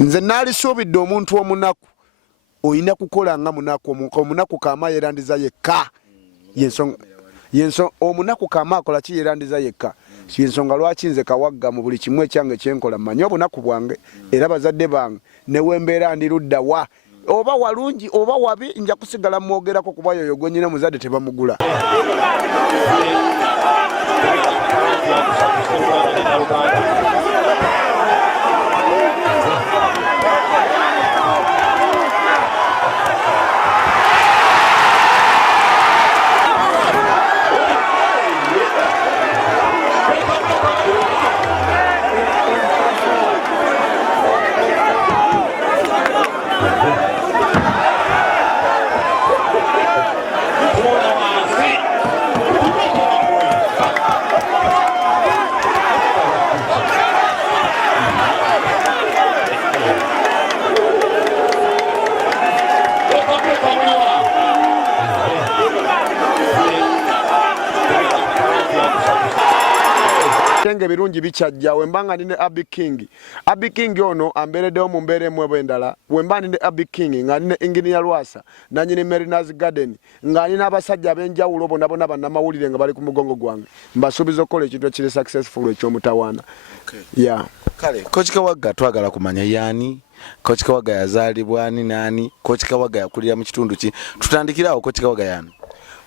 nze nalisuubidde omuntu omunaku oyina kukola nga munaku omunaku kama yerandiza yekka omunaku kama akola ki yerandiza yekka yensonga lwaki nze Kawaga mu buli kimu ekyange kyenkola mmanyi obunaku bwange era bazadde bange newembeera ndirudda wa oba walungi oba wabi nja kusigala mwogerako kuba yoyo gwenyina muzadde tebamugula. Tenge birungi bichajja wembanga ndine Abi King ono ambereddewo mu mbeera emu bwendala wemba ndine Abi King nga ndine Engineer Lwasa nanyine Mariners Garden nga ndine abasajja abenjawulo bonna bannamawulire nga bali ku mugongo gwange mbasuubiza okukola ekintu ekiri successful ekyomutawaana. Yeah. Kale Coach Kawaga twagala kumanya yani Coach Kawaga yazaalibwa nani Coach Kawaga yakulira mu kitundu ki tutandikirawo Coach Kawaga yani.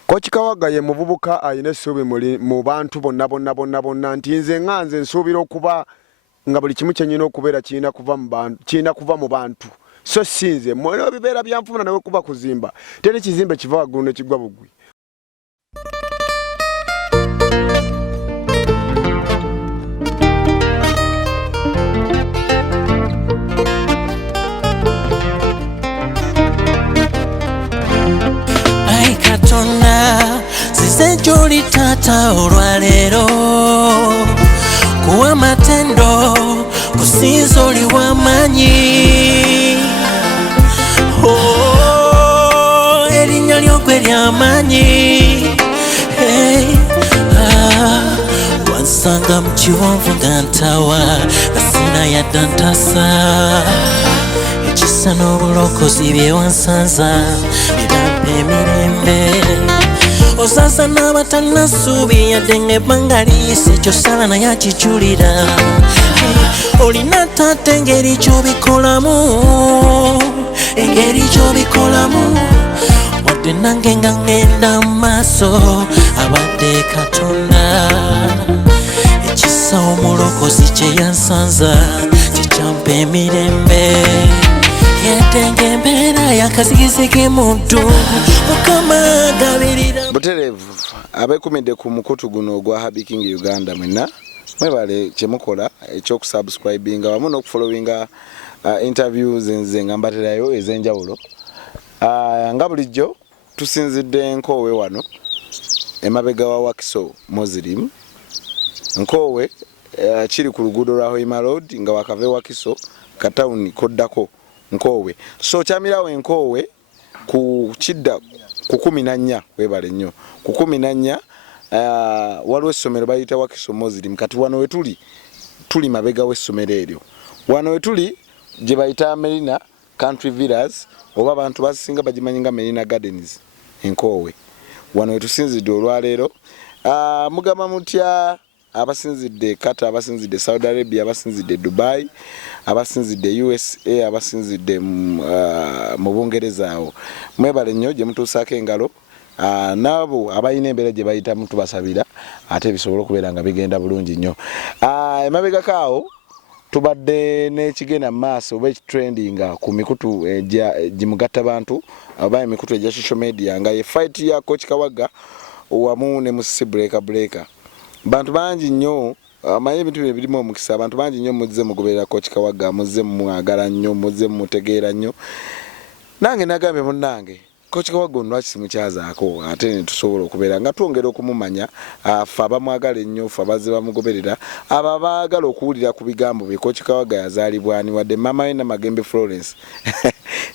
Coach Kawaga ye muvubuka ayina essuubi mu bantu bonna nti nze nganze nsuubira okuba nga buli kimu kyenyina okubeera kirina kuva mu bantu so sinze mwene ebibeera byanfuna nawe kuba kuzimba teri kizimbe kiva waggulu ne kigwa bugwi. Joli tata olwalero kuwa matendo kusinzoli wamanyi erinnya lyogwe lyamanyi twansanga mu kiwonvu nga ntawa gasina yadda ntasa ekisa n'obulokozi byewansanza birampa emirembe osasa n'abatalina ssuubi yadde ng'ebbanga liyise kyosala naye akijulira olina taata engeri gy'obikolamu wadde nange nga ngenda mu maaso abadde Katonda ekisa omulokozi kye yansanza kikyampa emirembe yetenge embeera yakazigizigi muntu mukama agabirira buterevu abekumidde ku mukutu guno ogwa Happy King Uganda mwenna mwebale kyemukola ekyokusubscribinga wamu n'okufollowinga interviews nze nga mbaterayo ez'enjawulo nga bulijjo tusinzidde Nkoowe wano emabega wa Wakiso Muslim Nkoowe kiri ku luguudo lwa Hoima Road nga wakave Wakiso katawuni koddako Nkoowe so kyamirawo Nkoowe ku kidda ku 14 webale nnyo ku 14 waliwo essomero bayita Wakiso Muslim kati wano we tuli mabega w'essomero eryo wano we tuli gye bayita Merina Country Villas oba abantu basinga bagimanyi nga Merina Gardens Nkoowe wano we tusinzidde olwaleero mugamba mutya abasinzidde Qatar abasinzidde Saudi Arabia abasinzidde Dubai abasinzidde USA abasinzidde mu Bungereza awo mwebale nnyo gye mutuusaako engalo nabo abayina embeera gye bayitamu tubasabira ate bisobola okubeera nga bigenda bulungi nnyo emabega kaawo tubadde n'ekigenda mu maaso oba ekitrendinga ku mikutu gimugatta bantu oba emikutu egya social media nga ye fight ya Coach Kawaga wamu ne Musisi Breaker bantu bangi nnyo amanyi ebintu bino birimu omukisa abantu bangi nnyo muzze mugoberera Coach Kawaga muzze mwagala nnyo muzze mutegeera nnyo nange nagambye munnange Coach Kawaga ono lwaki simukyazaako ate ne tusobola okubeera nga twongera okumumanya ffe abamwagala ennyo ffe abazze bamugoberera abo abaagala okuwulira ku bigambo bye Coach Kawaga yazaalibwa ani wadde mama we Namagembe Florence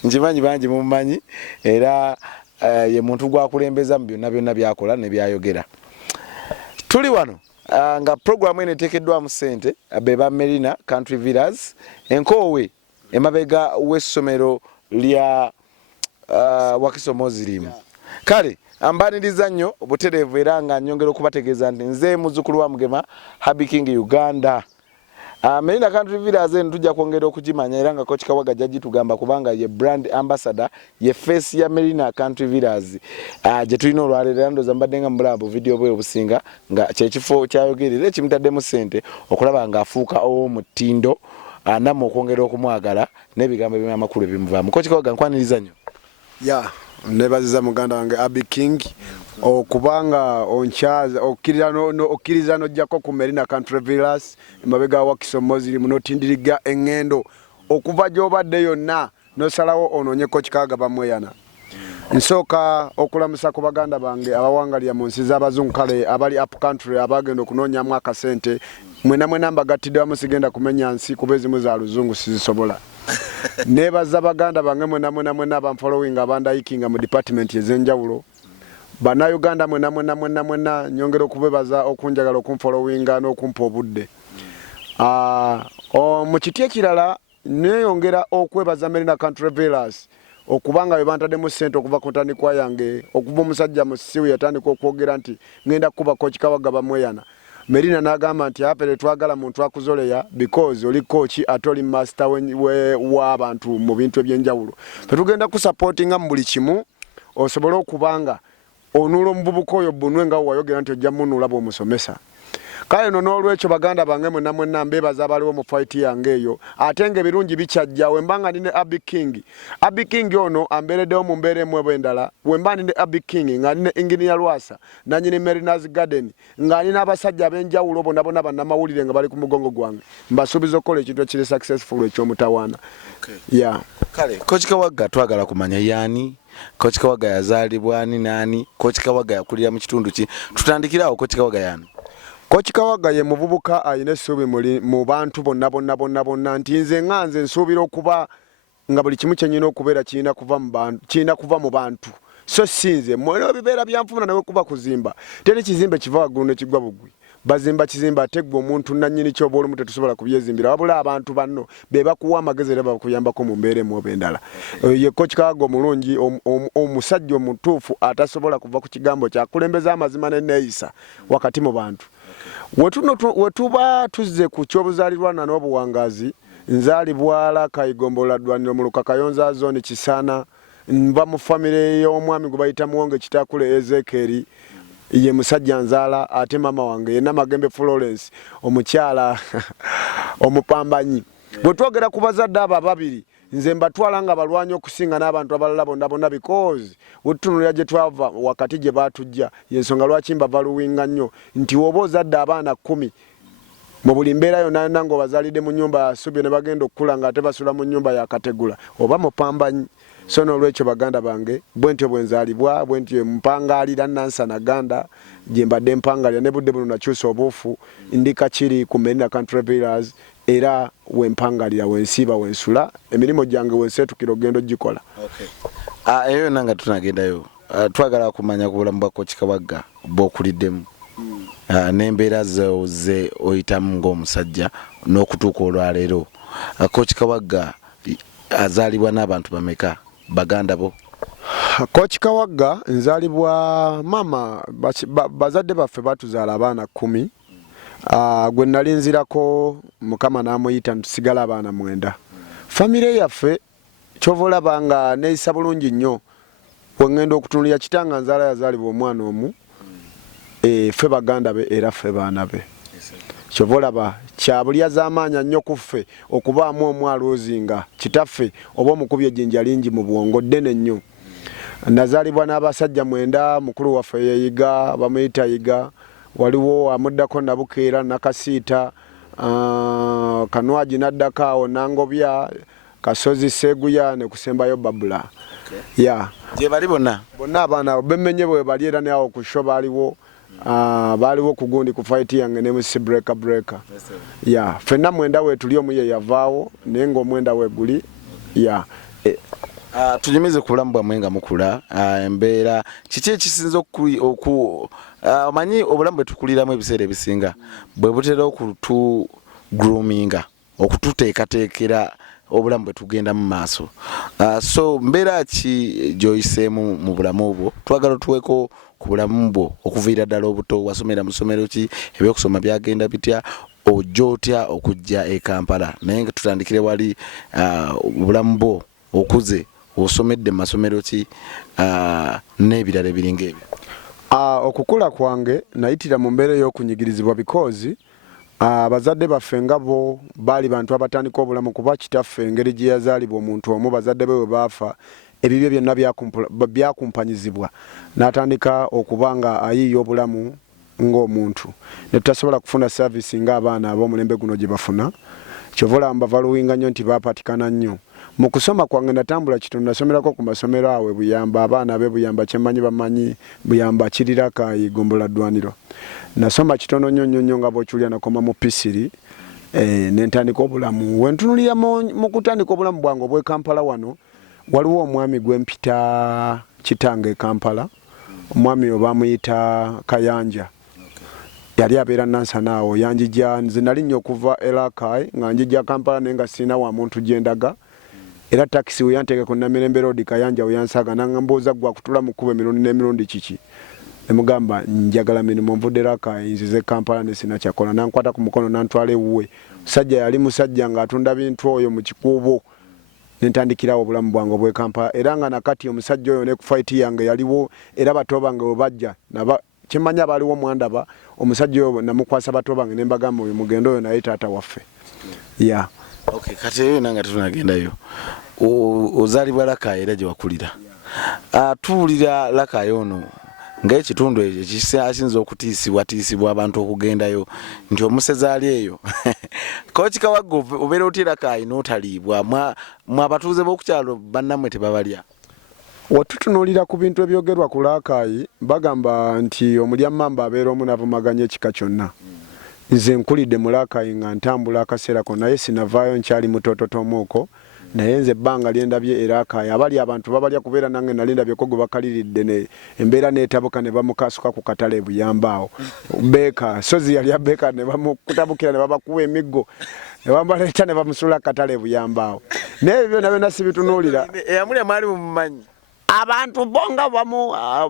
nkimanyi bangi mumumanyi era ye muntu gwakulembeza mu byonna byakola ne byayogera tuli wano nga program ene tekeddwamu ssente beba Merina Country Villas Nkoowe emabega w'essomero lya Wakisomo zirimu. Kale ambaniriza nnyo obutereevu era nga nnyongera okubategeeza nti nze muzzukulu wa Mugema Happy King Uganda. Merina Country Villas eno tujja kwongera okugimanya era nga Coach Kawaga jajji tugamba kubanga ye brand ambassador ye face ya Merina Country Villas gye tulina olwaleero ndoza mbadde nga mbulabo video bwe obusinga nga kyekifo kyayogerera ekimutaddemu ssente okulaba nga afuuka ow'omutindo namwe okwongera okumwagala n'ebigambo by'amakulu ebimuvaamu. Coach Kawaga nkwaniriza nnyo. Ya nebaziza muganda wange Happy King okubanga onchaza okkiriza nojjako ku Merina Country Villas emabega Wakisomo zirimu notindiriga engendo okuva gy'obadde yonna nosalawo onoonye Coach Kawaga bamweyana. Nsooka okulamusa ku baganda bange abawangalira mu nsi z'abazungu kale abali up country abagenda okunoonyamu akasente mwena mbagattidde wamu sigenda kumenya nsi kuba ezimu za luzungu sizisobola. Nebaza baganda bange mwena abamfollowing abandayikinga mu department ez'enjawulo. Bana Uganda mwena nyongera okubebaza okunjagala okumfollowinga n'okumpa obudde. Mu kiti ekirala neyongera okwebaza Merina Country Villas okubanga bantademu ssente okuva ku ntandikwa yange okuva omusajja musiwe yatandika okwogera nti ngenda kuba Coach Kawaga bamweyana. Merina n'agamba nti apere twagala muntu akuzoleya because oli coach atoli master w'abantu mu bintu ebyenjawulo. Tetugenda ku supportinga mu buli kimu osobola okubanga onulo mububuka oyo bunwe nga wayogera nti ojja munula bw'omusomesa. Kale n'olwekyo baganda bange mwena mbebaza abaliwo mu fight yange eyo ate ng'ebirungi bikyajja wembanga ndine Happy King. Happy King ono ambeereddewo mu mbeera emu bwendala wemba ndine Happy King nga ndine Engineer Lwasa nanyini Merina's Garden nga ndine abasajja ab'enjawulo bonna bannamawulire nga bali ku mugongo gwange mbasuubiza okukola ekintu ekiri successful eky'omutawaana. Yeah. Kale Coach Kawaga twagala kumanya yaani Coach Kawaga yazaalibwa ani nani? Coach Kawaga yakulira mu kitundu ki? Tutandikirawo Coach Kawaga yaani. Coach Kawaga ye muvubuka ayina essuubi mu bantu bonna nti nze nganze nsuubira okuba nga buli kimu kyennyina okubeera kirina kuva mu bantu so sinze mwena bibeera byanfuna nawe kuba kuzimba teri kizimbe kiva waggulu ne kigwa bugwi bazimba kizimba ate gwe omuntu nannyini kyoba olumu tetusobola kubyezimbira wabula abantu banno be bakuwa amagezi era bakuyambako mu mbeera emu oba endala. Ye Coach Kawaga omulungi omusajja omutuufu atasobola kuva ku kigambo kyakulembeza amazima n'enneeyisa wakati mu bantu. Wetuba tuzze ku kyobuzaalirwana n'obuwangazi nzaalibwa Lakayigombola ddwaniro mu Lukakayonza zone Kisana nva mu famire y'omwami gwe bayita Muwonge Kitakule Ezekieri ye musajja nzaala ate mama wange yenna Magembe Florence omukyala omupambanyi. Bwe twogera ku bazadde abo ababiri nze mbatwala nga balwanyi okusinga n'abantu abalala bonna because wetutunulira gye twava wakati gye baatujja yensonga lwaki mbavaluwinga nnyo nti woba ozadde abaana 10 mu buli mbeera yonna ng'obazaalidde mu nnyumba ya ssubi ne bagenda okukula nga ate basula mu nnyumba ya kategula oba mupambanyi. So n'olwekyo baganda bange bwe ntyo bwe nzaalibwa bwe ntyo mpangaalira Nansana Ganda gye mbadde mpangaalira ne budde buno nakyusa obuufu ndika kiri ku Merina Country Villas era wempangaalira wensiiba wensula emirimu gyange wenseetukira ogenda ogikola. Eyo nanga tunagendayo twagala kumanya ku bulamu bwa Coach Kawaga bw'okuliddemu n'embeera ze oyitamu ng'omusajja n'okutuuka olwaleero. Coach Kawaga azaalibwa n'abantu bameka baganda bo? Coach Kawaga nzaalibwa mama bazadde baffe batuzaala abaana 10. Gwe nali nzirako Mukama n'amuyita ntusigala abaana 9. Famire yaffe kyova olaba nga neeyisa bulungi nnyo wengenda okutunulira kitanga nzaala yazaalibwa omwana omu ffe baganda be era ffe baana be. Kyova olaba kyabulya z'amaanya nnyo ku ffe okubaamu omwaloozi nga kitaffe oba omukubi ejjinja lingi mu bwongo ddene nnyo. Nazaalibwa n'abasajja 9 mukulu waffe yeeyiga bamuyita yiga waliwo amuddako Nabukeera Nakasiita Kanwaji naddako awo Nangobya Kasozi Seguya ne kusembayo Babula. Gye bali bonna abaana bemmenye bwe bali era nawo ku show baaliwo ku gundi ku fight yange ne musi breaker. Fenna mwenda we tuli omu ye yavaawo naye ng'omwenda we guli. Tunyumize ku bulamu bwammwe nga mukula embeera kiki ekisinza omanyi obulamu bwe tukuliramu ebiseera ebisinga bwe butera okutu groominga okututeekateekera obulamu bwe tugenda mu maaso. So mbeera ki gy'oyiseemu mu bulamu obwo? Twagala tuweko ku bulamu bwo okuviira ddala obuto, wasomera mu ssomero ki, ebyokusoma byagenda bitya, ojja otya okujja e Kampala? Naye nga tutandikire wali obulamu bwo okuze, osomedde mu masomero ki n'ebirala ebiringa ebyo? Okukula kwange nayitira mu mbeera ey'okunyigirizibwa because abazadde baffe nga bo baali bantu abatandika obulamu, kuba kitaffe engeri gye yazaalibwa omuntu omu bazadde be bwe baafa ebibyo byonna byakumpanyizibwa n'atandika okuba nga ayiiya obulamu ng'omuntu ne tutasobola kufuna service ng'abaana ab'omulembe guno gye bafuna. Kyova olaba bavaluwinga nnyo nti baapatikana nnyo. Mu kusoma kwange natambula kitundu, nasomerako ku masomero awe Buyamba, abaana be Buyamba Kyemanyi bamanyi, Buyamba Kirirakayi, Gombola Ddwaniro. Nasoma kitono nnyo nga bw'okyulira nakoma mu Pisiri ne ntandika obulamu. We ntunulira mu kutandika obulamu bwange obw'e Kampala wano, waliwo omwami gwe mpita kitange e Kampala. Omwami oyo bamuyita Kayanja. Yali abeera Nansana awo, yanjija nze nali nnyo okuva Elakayi nga njija Kampala naye nga sirina wa muntu gye ndaga. Era taxi we yanteeka ku Namirembe Road Kayanja we yansaga nangambooza gwa kutula mu kkubo emirundi n'emirundi kiki. Ne mugamba njagala mirimu nvudde Elakayi nzize Kampala ne sina kyakola. Nankwata ku mukono nantwala ewuwe. Musajja yali musajja ng'atunda bintu oyo mu kikuubo. Ne ntandikirawo obulamu bwange obw'e Kampala. Era nga nakati omusajja oyo ne ku fight yange yaliwo, era bato bange we bajja Kyemanya abaliwo mwandaba, omusajja oyo namukwasa bato bange ne mbagamba oyo mugendo oyo naye taata waffe. Yeah. Okay, kati eyo nanga tunagendayo. Ozaalibwa Elakayi era gye wakulira. Tuwulira Elakayi ono ng'ekitundu ekyo kisinze okutiisibwa abantu okugendayo nti omusezaali eyo. Kochi Kawaga obeera oti Elakayi n'otaliibwa. Mwe abatuuze b'okukyalo bannammwe tebabalya. Watutunuulira ku bintu ebyogerwa ku Elakayi bagamba nti omulya mmamba abeera omu n'avumaganya ekika kyonna. Nze nkulidde mu Elakayi nga ntambula akaseera konna naye sinavaayo nkyali mutoototomooko. Naye nze ebbanga lyendabye Elakayi abali abantu babalya kubeera nange nali ndabyeko gwe bakaliridde embeera n'etabuka ne bamukasuka ku katale Buyamba awo. Beeka sozi yali Beeka ne bamukutabukira ne babakuba emiggo ne bambaleeta ne bamusula katale Buyamba awo. Naye byonna byonna sibitunuulira. Eyamulya mwali mumumanyi? Abantu bonga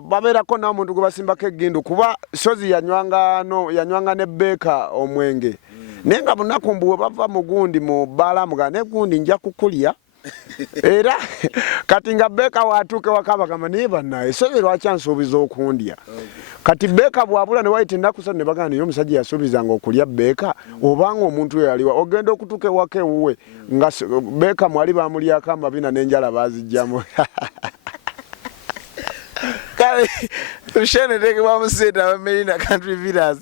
babeerako n'omuntu gwe basimbako eggindu kuba sozi yanywanga ne Beeka omwenge. Naye nga bunaku mbuwe bava mu gundi mu bbaalamuga ne gundi nja kukulya. Era kati nga Beeka waatuuke waka bagamba naye bannaye sozi lwaki ansuubiza okundya. Kati Beeka bwabula ne wayita ennaku ssatu ne bagamba naye omusajja yasuubizanga okulya Beeka obanga omuntu oyo yaliwa ogenda okutuuka ewaka ewuwe nga Beeka mwali baamulyako amabina n'enjala baazijjamu. Kale tushene teke bamuseta abamerina country villas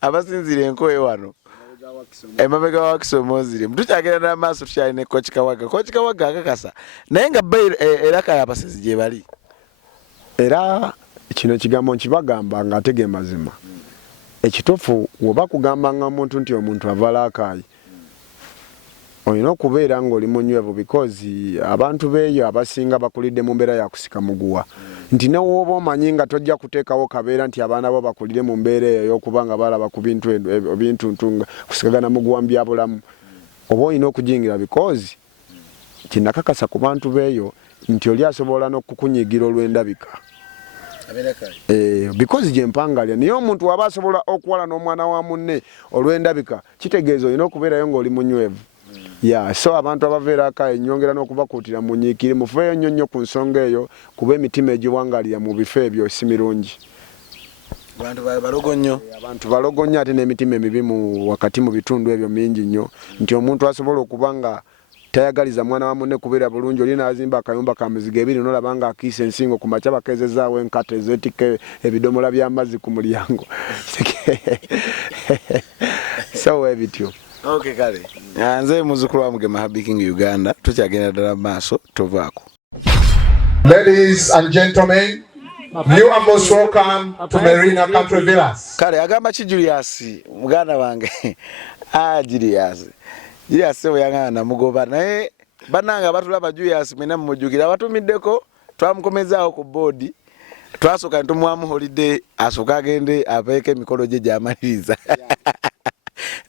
abasinzire enkoye wano emabega wa Kisomozire mtukyagenda n'amaaso tukyali ne Kochi Kawaga. Kochi Kawaga akakasa naye nga Elakayi abasezi gye bali. Era kino kigambo nkibagamba nga atege mazima. Ekituufu woba kugambanga omuntu nti omuntu ava Elakayi olina okubeera ng'oli munywevu because abantu beeyo abasinga bakulidde mu mbeera ya kusika muguwa. Nti ne woba omanyi nga tojja kuteekawo kabeera nti abaana bo bakulire mu mbeera eyo y'okuba nga balaba ku bintu ntunga kusikagana muguwa mu byabulamu. Oba olina okujingira because kinakakasa ku bantu beeyo nti oli asobola n'okukunyigira olw'endabika. Because gye mpangalya naye omuntu waba asobola okuwala n'omwana wa munne olw'endabika kitegeeza olina okubeerayo ng'oli munywevu. Yeah, so abantu abava Elakayi nyongera n'okubakuutira munyiikire mufeeyo nnyo ku nsonga eyo kuba emitima egiwangalira mu bifo ebyo si mirungi. Abantu balogo nnyo. Abantu balogo nnyo ate n'emitima emibi wakati mu bitundu ebyo mingi nnyo nti omuntu asobola okuba nga tayagaliza mwana wa munne kubeera bulungi oli n'azimba akayumba ka mizigo ebiri n'olaba nga akiisa ensingo ku makya bakezezaawo enkata ezeetika ebidomola by'amazzi ku mulyango. So ebityo. Okay kale. Nze muzukulu wa Mugema Habiking Uganda tukyagenda ddala maaso tovaako. Ladies and gentlemen, you are most welcome to Marina Country Villas. Kale agamba ki Julius muganda wange. Julius we yangana namugoba naye bananga batulaba Julius mwena mujukira batumiddeko twamukomezaawo ku board twasoka ntumwamu holiday asoka agende apeeke emikolo gye gy'amaliriza.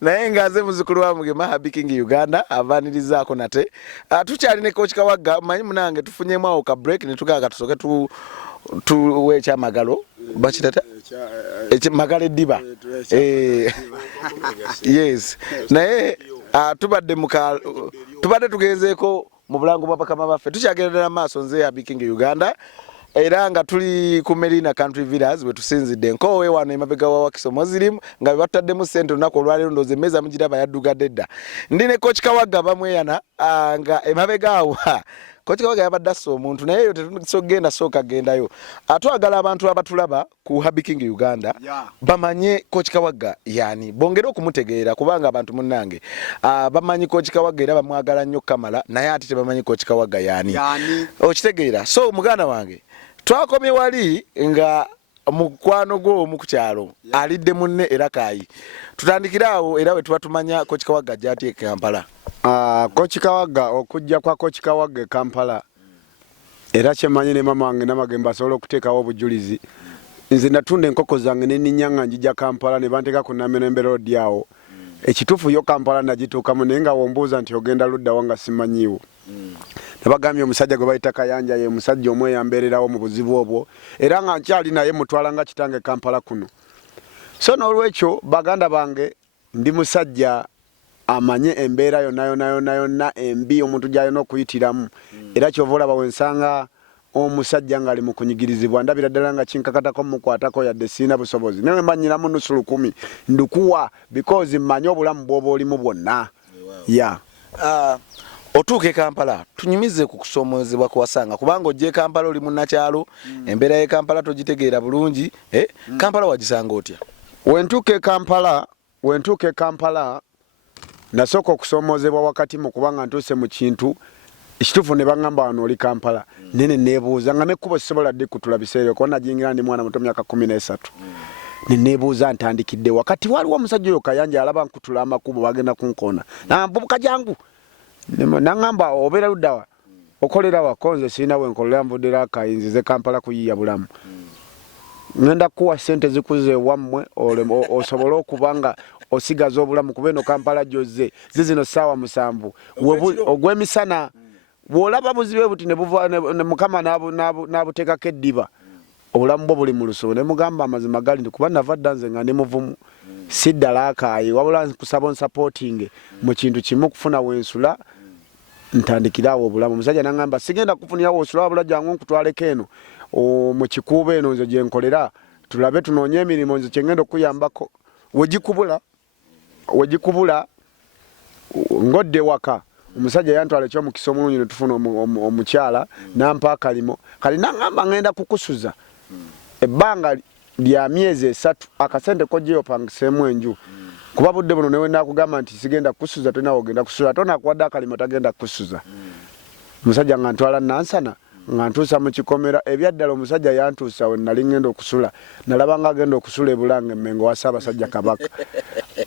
naye ngaze muzukulu wa Mugema Happy King Uganda avanirizaako nate tukyali ne coach Kawaga manyi munange tufunyemu awo ka break ne tukaga tusoke tuwe kya magalo bakitata magalo eddiba yes naye tubadde tugenzeeko mu bulango bwa bakama baffe tukyagendera maaso nze Happy King Uganda era nga tuli ku Merina Country Villas we tusinzidde nkowe wano emabega wa Wakisomo zirimu nga bataddemu sente olunaku olwaleero ndoze meza mugiraba yaddugadde dda ndine coach Kawaga bamweyana nga emabega awo coach Kawaga yabadde assa omuntu naye yo tetusogenda sooka gendayo atwagala abantu abatulaba ku Happy King Uganda bamanye coach Kawaga yani bongera okumutegeera kubanga abantu munnange bamanyi coach Kawaga era bamwagala nnyo Kamala naye ate tebamanyi coach Kawaga yani okitegeera so muganda wange twakomye wali nga mukwano gwo mukukyalo alidde munne era kayi tutandikirawo era we tubatumanya coach Kawaga jati Kampala coach Kawaga okujja kwa coach Kawaga Kampala era kyemanyi ne mama wange namagemba asobola okuteekawo obujulizi nze natunda enkoko zange n'enninyanga njija Kampala ne banteeka ku Namirembe Road yawo ekituufu yo Kampala nagituukamu naye nga wombuuza nti ogenda ludda wanga simanyiiwo nabagambye omusajja gwe bayita Kayanja ye musajja omweyambeererawo mu buzibu obwo era nga nkyali naye mutwala nga kitange Kampala kuno so n'olwekyo baganda bange ndi musajja amanye embeera yonna embi omuntu gy'alina okuyitiramu era kyova olaba wensanga omusajja nga ali mu kunyigirizibwa ndabira ddala nga kinkakatako mukwatako yadde siina busobozi naye mbanyiramu nusu 10 ndukuwa because mmanyi obulamu bw'oba olimu bwonna otuuke Kampala tunyumize ku kusoomozebwa kwasanga kubanga ojje Kampala oli munnakyalo embeera ye Kampala togitegeera bulungi Kampala wagisanga otya wentuuke Kampala nasooka okusoomozebwa wakati mu kubanga ntuuse mu kintu ekituufu ne baŋŋamba wano oli Kampala nene neebuuza nga nekkubo sisobola ddi kutula biseera kuba najingira ndi mwana muto myaka 13 neneebuuza ntandikidde wakati waliwo omusajja oyo Kayanja alaba nkutula amakubo bagenda kunkoona nambubuka jangu naŋŋamba obeera luddawa okolera wakonze sirina wenkolera nvuddera akayinzize Kampala kuyiya bulamu ngenda kuwa sente zikuze wammwe osobole okubanga osigaza obulamu kuba eno Kampala gyozze zizino ssaawa 7 ogw'emisana bw'olaba buzibe buti ne Mukama n'abuteekako eddiba obulamu bwo buli mu lusubo ne mugamba amazima gali kuba nava dda nze nga ndi muvumu siddala akaayi wabula kusaba onsapootinge mu kintu kimu kufuna wensula ntandikirawo obulamu omusajja n'aŋŋamba sigenda kufunirawo osula wabula jangu nkutwaleko eno mu kikuubo eno nze gye nkolera tulabe tunoonye emirimu nze kyengenda okuyambako wegikubula ngodde waka omusajja yantwala ekyomukisa omulungi ne tufuna omukyala nampa akalimo kali naŋŋamba ngenda kukusuza ebbanga lya myezi 3 akasente kojja opangiseemu enju kuba budde buno newe nakugamba nti sigenda kukusuza tolina ogenda kusuza ate onakuwadde akalimo tagenda kukusuza omusajja nga ntwala nansana nga ntuusa mu kikomera ebyaddala omusajja yantuusa we nali ngenda okusula nalaba nga agenda okusula ebulanga emmengo wa Ssaabasajja Kabaka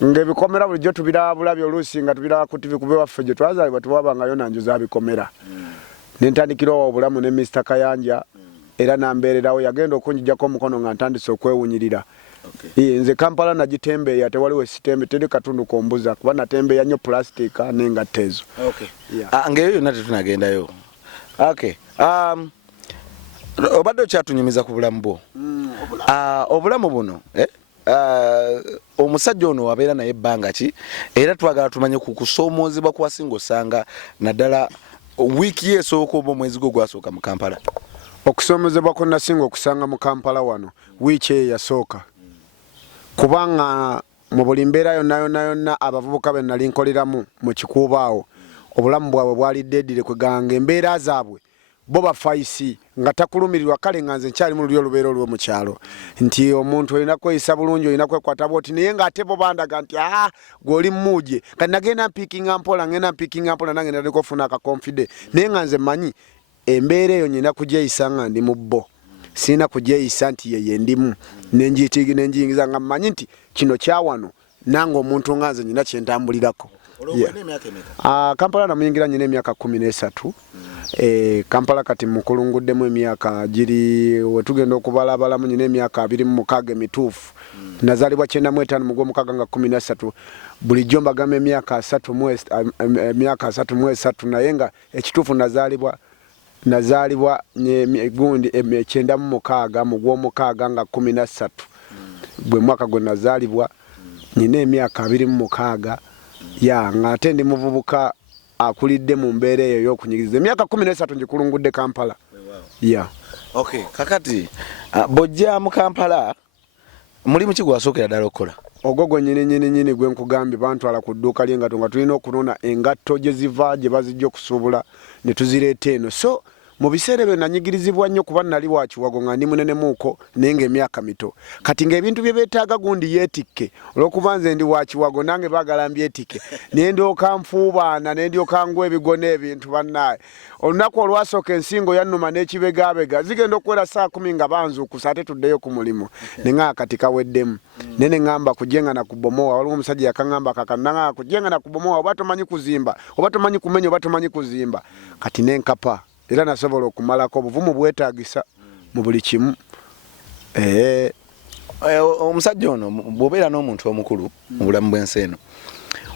ng'ebikomera bulijjo tubiraba bulabi oluusi nga tubiraba ku TV kube waffe gye twazaalibwa tewabangayo nanjuza bikomera ne ntandikirawo obulamu ne Mr. Kayanja era nambeererawo yagenda okunjijjako omukono nga ntandise okwewunyirira nze Kampala nagitembeeya tewaliwo sitembe teri katundu kombuza kuba natembeeya nnyo pulastika n'engatta ezo ng'eyo yonna tetunagendayo obadde okyatunyumiza ku bulamu bwo obulamu buno omusajja ono wabeera naye ebbanga ki era twagala tumanye ku kusoomoozebwa kwasinga osanga naddala wiiki ye esooka oba omwezi gwo gwasooka mu Kampala okusoomozebwa kwe nasinga okusanga mu Kampala wano wiiki eyo yasooka kubanga mu buli mbeera yonna abavubuka be nali nkoleramu mu kikuubo awo obulamu bwabwe bwali deedire kweganga embeera zaabwe bo bafayisi nga takulumirirwa kale nga nze nkyali mu lulyo olubeera olwo mu kyalo nti omuntu olina kweyisa bulungi olina kwekwata bwoti naye ng'ate bo bandaga nti gw'oli mmuuje kati nagenda mpiikinga mpola nange ndadeko ofuna akakonfide naye nga nze mmanyi embeera eyo nyina kugyeyisa nga ndi mu bbo sirina kugyeyisa nti yeye ndimu nenjiyingiza nga mmanyi nti kino kyawano nange omuntu nga nze nyina kyentambulirako Kampala namuyingira nyina emyaka 13 Kampala kati mukulunguddemu emyaka giri wetugenda okubalabalamu nyina emyaka 26 emituufu. Nazaalibwa 95 mu gw'omukaaga nga 13 bulijjo mbagamba emyaka 33 naye nga ekituufu nazaalibwa gundi 96 mu gw'omukaaga nga 13 bwe mwaka gwe nazaalibwa nyina emyaka 26 nga ate ndi muvubuka akulidde mu mbeera eyo y'okunyigiriza emyaka 13 ngikulungudde Kampala. Okay, kakati bojja mu Kampala mulimu ki gwasookera ddala okukola? Ogwo nyini gwe nkugambye bantwala ku dduuka ly'engatto nga tulina okunona engatto gye ziva gye bazijja okusuubula ne tuzireeta eno. So mu biseera ebyo nanyigirizibwa nnyo kuba nali wa Kiwago nga ndi munene muuko naye ng'emyaka mito. Kati ng'ebintu bye beetaaga gundi yeetikke olw'okuba nze ndi wa Kiwago nange baagala mbyetikke ne ndyoka nfuubaana ne ndyoka ngwa ebigo n'ebintu bannaaye. Olunaku olwasooka ensingo yannuma n'ekibegaabega zigenda okuwera saa 10 nga banzuukusa ate tuddeyo ku mulimu ne nga kati kaweddemu ne ne ŋŋamba kujenga na kubomoa. Waliwo omusajja yakaŋŋamba kakannanga kujenga na kubomoa oba tomanyi kuzimba oba tomanyi kumenya oba tomanyi kuzimba. Kati n'enkapa era nasobola okumalako obuvumu bwetaagisa mu buli kimu. Omusajja ono bw'obeera n'omuntu omukulu mu bulamu bw'ensi eno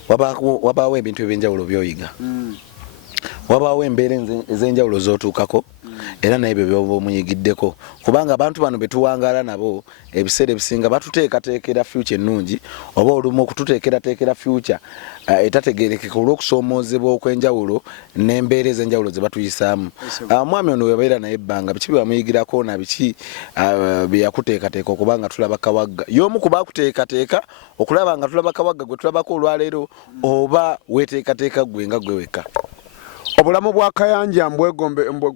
wabaawo ebintu eby'enjawulo by'oyiga, wabaawo embeera ez'enjawulo z'otuukako era n'ebyo by'oba omuyigiddeko, kubanga abantu bano betuwangaala nabo ebiseera ebisinga batuteekateekera future ennungi oba olumu okututeekerateekera future etategeerekeka olw'okusoomoozebwa okw'enjawulo n'embeera ez'enjawulo ze batuyisaamu. Mwami ono yabeera naye ebbanga biki byamuyigirako na biki bye yakuteekateeka okubanga tulaba Kawaga? Y'omu ku baakuteekateeka okulaba nga tulaba Kawaga gwe tulabako olwaleero oba weeteekateeka gwe nga gwe wekka? Obulamu bwa Kayanja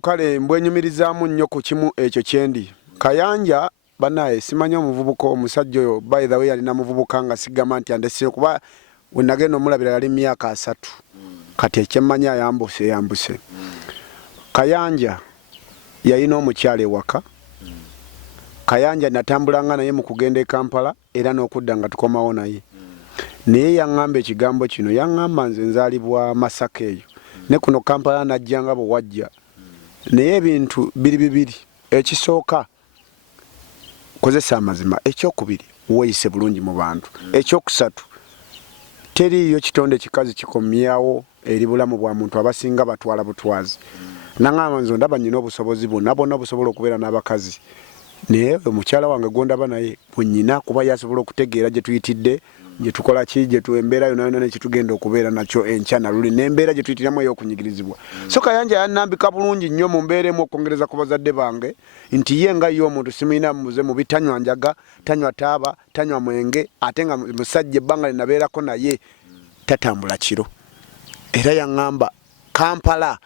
kale mbwenyumirizaamu nnyo ku kimu ekyo kyendi. Kayanja banaye simanyi omuvubuka omusajja oyo by the way yalina muvubuka nga sigamba nti andese kuba we nagenda omulabira yali myaka 3 kati ekyemmanya yambuse. Kayanja yalina omukyalo ewaka. Kayanja natambulanga naye mu kugenda e Kampala era n'okudda nga tukomawo naye. Naye yaŋŋamba ekigambo kino, yaŋŋamba nze nzaalibwa Masaka eyo ne kuno Kampala najjanga bwe wajja. Naye ebintu bibiri. Ekisooka kozesa amazima, ekyokubiri weeyise bulungi mu bantu, ekyokusatu teriiyo kitonde kikazi kikomyawo eri bulamu bwa muntu abasinga batwala butwazi. Naŋŋamba nze ndaba nnyina obusobozi bonna obusobola okubeera n'abakazi. Naye omukyala wange gondaba naye bwe nnyina kuba yasobola okutegeera gye tuyitidde gye tukola ki gye tuembeera yonna ne kitugenda okubeera nakyo enkya na luli n'embeera gye tuyitiramu ey'okunyigirizibwa. So Kayanja yannambika bulungi nnyo mu mbeera emu okwongereza ku bazadde bange nti ye nga ye omuntu simuyina muze mu bitanywa njaga, tanywa taaba, tanywa mwenge, ate nga musajja ebbanga lye nabeerako naye tatambula kiro. Era yaŋŋamba Kampala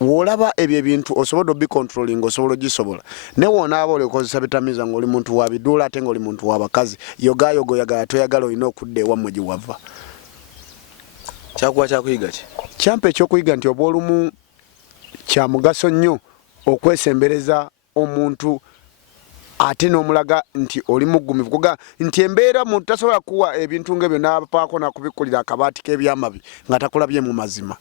w'olaba ebyo ebintu osobola obicontrolling, osobola ogisobola. Ne woonaaba olikozesa bitamiiza ng'oli muntu wa biduula ate ng'oli muntu w'abakazi, yogayoga oyagala toyagala olina okudda ewammwe gye wava. Kyakuwa kyakuyiga ki? Kyampa ekyokuyiga nti oba olumu kya mugaso nnyo okwesembereza omuntu ate n'omulaga nti oli muggumivu kuga nti embeera muntu tasobola kuwa ebintu ng'ebyo n'apaako nakubikulira akabaati k'ebyamabi nga takulabye mu mazima.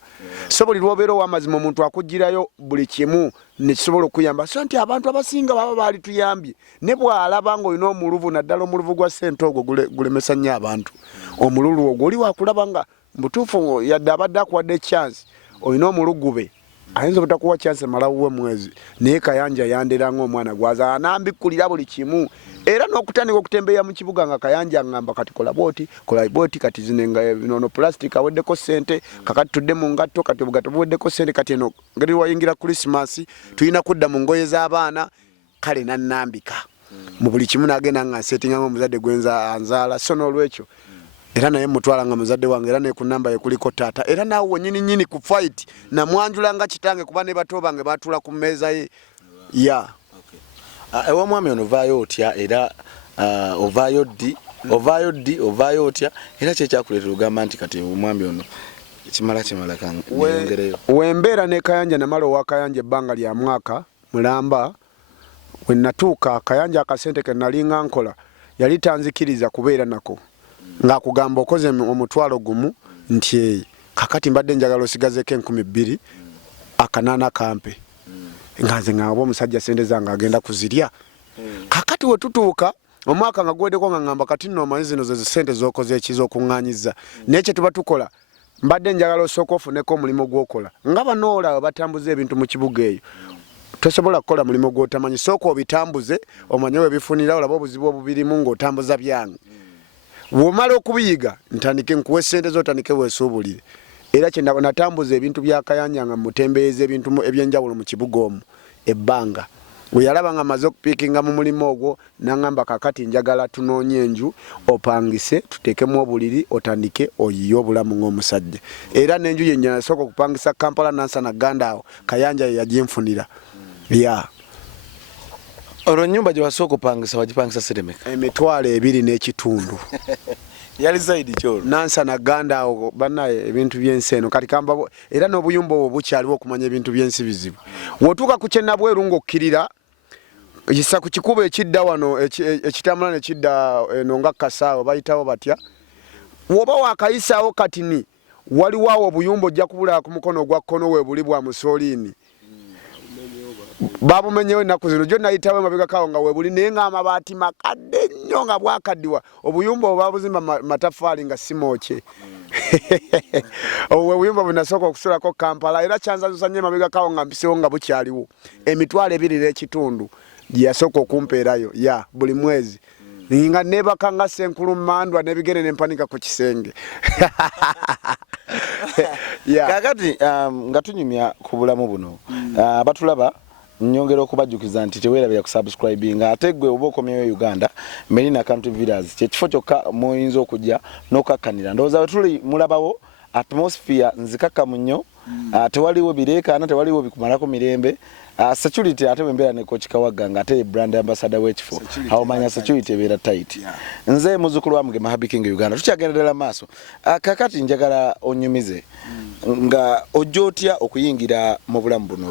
So buli lw'obeera ow'amazima omuntu akugirayo buli kimu ne kisobola okuyamba. So nti abantu abasinga baba baali tuyambye ne bw'alaba ng'olina omuluvu naddala omuluvu gwa ssente ogwo gulemesa nnyo abantu. Omululu ogwo oli wakulaba nga butuufu yadde abadde akuwadde chance olina omulugube ayinza obutakuwa chance malawo mwezi naye Kayanja yanderanga omwana gwaza anambikulira buli kimu era n'okutandika okutembeya mu kibuga nga Kayanja ngamba kati kola boti kati zinenga binono plastic aweddeko sente kakati tudde mu ngatto kati obugatto buweddeko sente kati eno ngeri wayingira Christmas tulina kudda mu ngoye z'abaana kale nannambika mu buli kimu nagenda nga settinga omuzadde gwenza anzaala so n'olwekyo era naye mutwala nga muzadde wange era ne ku namba ye kuliko taata era naawe nyini ku fight na mwanjula nga kitange kuba ne bato bange batula ku mmeeza ye ewa mwami ono vaayo otya era ovaayo ovaayo otya era kyekyakuleetera ogamba nti kati omwami ono kimala kangereyo wembeera ne Kayanja namala owa Kayanja ebbanga lya mwaka mulamba we natuuka Kayanja akasente ke nalinga nkola yali tanzikiriza kubeera nako nga kugamba okoze omutwalo gumu nti kakati mbadde njagala osigazeko 2,000 akanana kampe ngaze ngabo omusajja sente zange agenda kuzirya kakati we tutuuka omwaka nga gwedeko nga ngamba kati nno omanyi zino ze sente zokoze ekizo okuŋŋaanyiza nekye tuba tukola mbadde njagala osooka ofuneko omulimu gw'okola nga banoola batambuza ebintu mu kibuga eyo tosobola kukola mulimu gw'otamanyi sooka obitambuze omanye webifunira olaba obuzibu obubirimu ng'otambuza byange bw'omala okubiyiga ntandike nkuwe sente z'otandike weesuubulire era kye natambuza ebintu byakayanja nga mutembeeza ebintu ebyenjawulo mu kibuga omwo ebbanga we yalaba nga amaze okupiikinga mu mulimu ogwo n'aŋŋamba kakati njagala tunoonye enju opangise tuteekemu obuliri otandike oyiye obulamu ng'omusajja era n'enju yennyina nasooka okupangisa Kampala nansana ganda awo kayanja ye yaginfunira olwo ennyumba gye wasooka opangisa wagipangisa seremeka emitwalo 2.5 yali zaidi kyolo nansana ganda awo banaye ebintu by'ensi eno kati kamba era n'obuyumba obwo bukyaliwo okumanya ebintu by'ensi bizibu wotuuka ku kyennabweru ng'okkirira kisa ku kikubo ekidda wano ekitambula ne kidda eno nga Kasaawo bayitawo batya woba wakayisaawo katini waliwo awo obuyumba ojja kubulaba ku mukono ogwa kkono we buli bwa Mussolini babumenyewo ennaku zino gyo nayitawo emabega kawo nga we buli naye ng'amabaati makadde nnyo nga bwakaddiwa obuyumba obwo babuzimba matafaali nga simooke obwo obuyumba bwe nasooka okusulako Kampala era kyanzanyusa nnyo emabega kawo nga mpisewo nga bukyaliwo emitwalo 2.5 gye yasooka okumpeerayo buli mwezi nga neebaka nga Senkulu Mandwa n'ebigere n'empanika ku kisenge kakati nga tunyumya ku bulamu buno batulaba nyongera okubajjukiza nti teweerabira ku subscribinga ate gwe oba okomyeyo Uganda Merina Country Villas kyekifo kyokka muyinza okujja n'okakkanira ndowooza tuli mulabawo atmosphere nzikakkamu nnyo tewaliwo bireekaana tewaliwo bikumalako mirembe security ate wembeera ne Coach Kawaga nga ate brand ambassador w'ekifo awo manya security ebeera tight nze muzzukulu wa Mugema Happy King Uganda tukyagendera maaso kakati njagala onyumize nga ojja otya okuyingira mu bulamu buno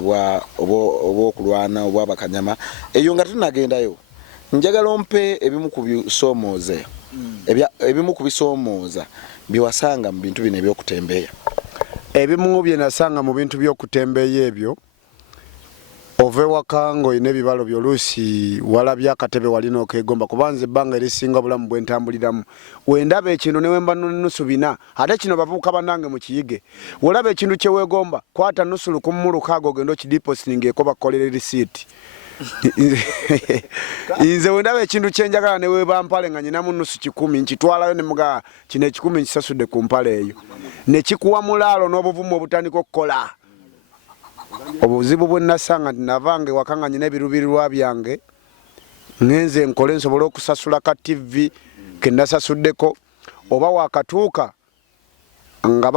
obw'okulwana obw'abakanyama eyo nga tunagendayo njagala ompe ebimu ku bisoomooza ebimu ku bisoomooza byewasanga mu bintu bino ebyokutembeeya ebimu bye nasanga mu bintu by'okutembeeya ebyo ove waka ng'olina ebibalo by'oluusi walabya akatebe walina okeegomba kubanza ebbanga erisinga obulamu bwe ntambuliramu wendaba ekintu ne wemba nusu 4 ate kino bavubuka bannange mu kiyige wolaba ekintu kye weegomba kwata nusu 106 ogenda okidipositingeeko bakukolera erisiiti nze wendaba ekintu kyenjagala ne weebampale nga nyinamu nusu 10 nkitwalayo ne mugaa kino 10 nkisasudde ku mpale eyo ne kikuwa mulaalo n'obuvumu obutandika okukola obuzibu bwe nasanga nti navange wakanga nyina ebirubirirwa byange ngenze nkole nsobole okusasula ka TV ke nasasuddeko oba wakatuuka nga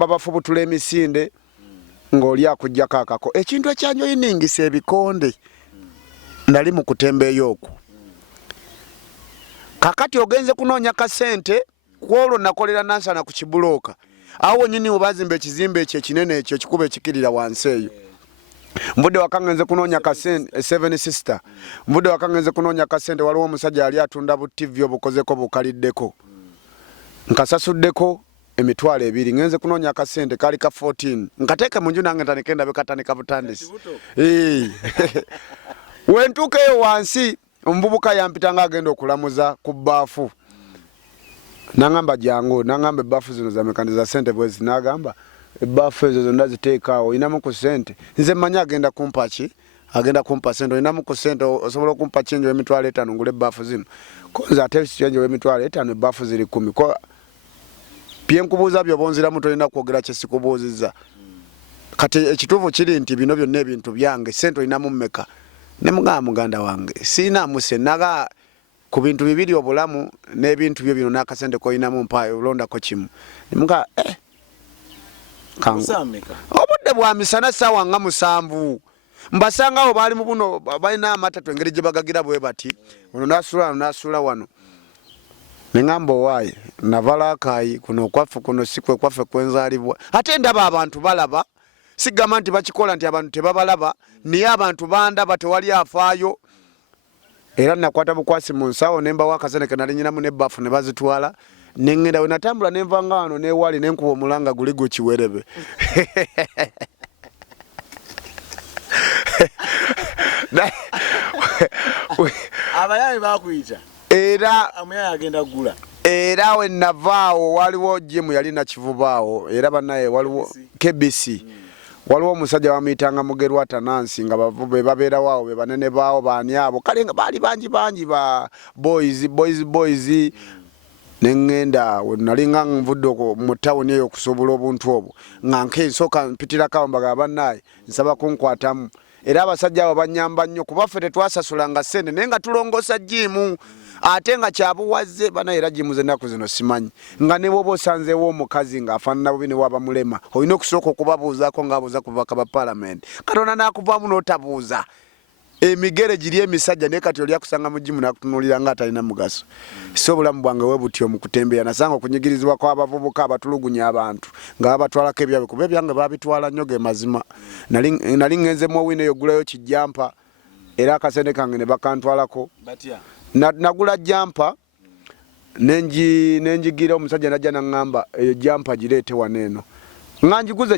babafubutula emisinde ng'oli akujjako akako ekintu ekyanjoyiningisa ebikonde nali mu kutembeeyo okwo kakati ogenze kunoonya kasente kwolwo nakolera nansana ku kibulooka awo nyini obazimba ekizimbe ekyo ekinene ekyo ekikuba ekikirira wansi eyo mbudde wakangenze kunoonya kasente 7 sister mbudde wakangenze kunoonya kasente waliwo omusajja ali atunda bu TV obukozeko bukaliddeko nkasasuddeko emitwalo 2 ngenze kunoonya kasente kali ka 14 nkateeke mu nju nange ntandike ndabe katandika butandisi wentuukeyo wansi omuvubuka yampitanga agenda okulamuza ku bbaafu nangamba jangu nangamba ebbaafu zino zamekandiza sente bwezi nagamba ebbaafu ezo zonna ziteekaawo olinamu ku sente nze mmanyi agenda kumpa ki agenda kumpa sente olinamu ku sente osobola okumpa kyenjo w'emitwalo 5 ngule ebbaafu zino ko nze ate kyenjo w'emitwalo 5 ebbaafu ziri 10 ko byenkubuuza by'obonziramu tolina kwogera kye sikubuuzizza kati ekituufu kiri nti bino byonna ebintu byange sente olinamu mmeka ne muganda wange siinaamu sennaga ku bintu bibiri obulamu n'ebintu byo bino n'akasente koyinamu mpayo olondako kimu nemuga obudde bwa misana ssaawa nga 7 mbasangawo baali mu buno balina amatatu engeri gye bagagira bwe bati ono nasula wano neŋŋamba owaaye navala akaayi kuno okwaffe kuno si kwe kwaffe kwenzaalibwa ate ndaba abantu balaba sigamba nti bakikola nti abantu tebabalaba naye abantu bandaba tewali afaayo era nakwata bukwasi mu nsawo nembawo akasente ke nali nyinamu n'ebbaafu ne bazitwala nengenda we natambula nenva nga wano newali nenkuba omulanga guli gukiwerebe abayambi bakuyita era amuyaya agenda kugula era we navaawo waliwo jimu yali na kivubaawo era banaye waliwo KBC waliwo omusajja bamuyitanga Mugerwa Tanansi nga bavube babeera waawo be banene baawo baani abo kale nga baali bangi ba boys nengenda nali nga nvudde mu tawuni eyo okusobola obuntu obwo nga nkensooka mpitira kawambaga bannaye nsaba kunkwatamu era abasajja abo banyamba nnyo kuba ffe tetwasasulanga ssente naye nga tulongosa jimu ate nga kyabuwazze banaye era jimu z'ennaku zino simanyi nga ne bwoba osanzeewo omukazi ng'afaanana bubi ne waba mulema olina okusooka okubabuuzaako ng'abuuza ku bubaka ba paalamenti katonda n'akuvaamu n'otabuuza emigere giri emisajja naye kati oli akusanga mu jimu n'akutunuulira ng'atalina mugaso so obulamu bwange we butyo mu kutembeera nasanga okunyigirizibwa kw'abavubuka abatulugunya abantu nga babatwalako ebyabwe kuba ebyange baabitwala nnyo ge mazima nali ngenzemu owina eyo gulayo kijjampa era akasente kange ne bakantwalako nagula jampa nenjigira omusajja najja naŋŋamba eyo jampa gireete waneeno nga njiguze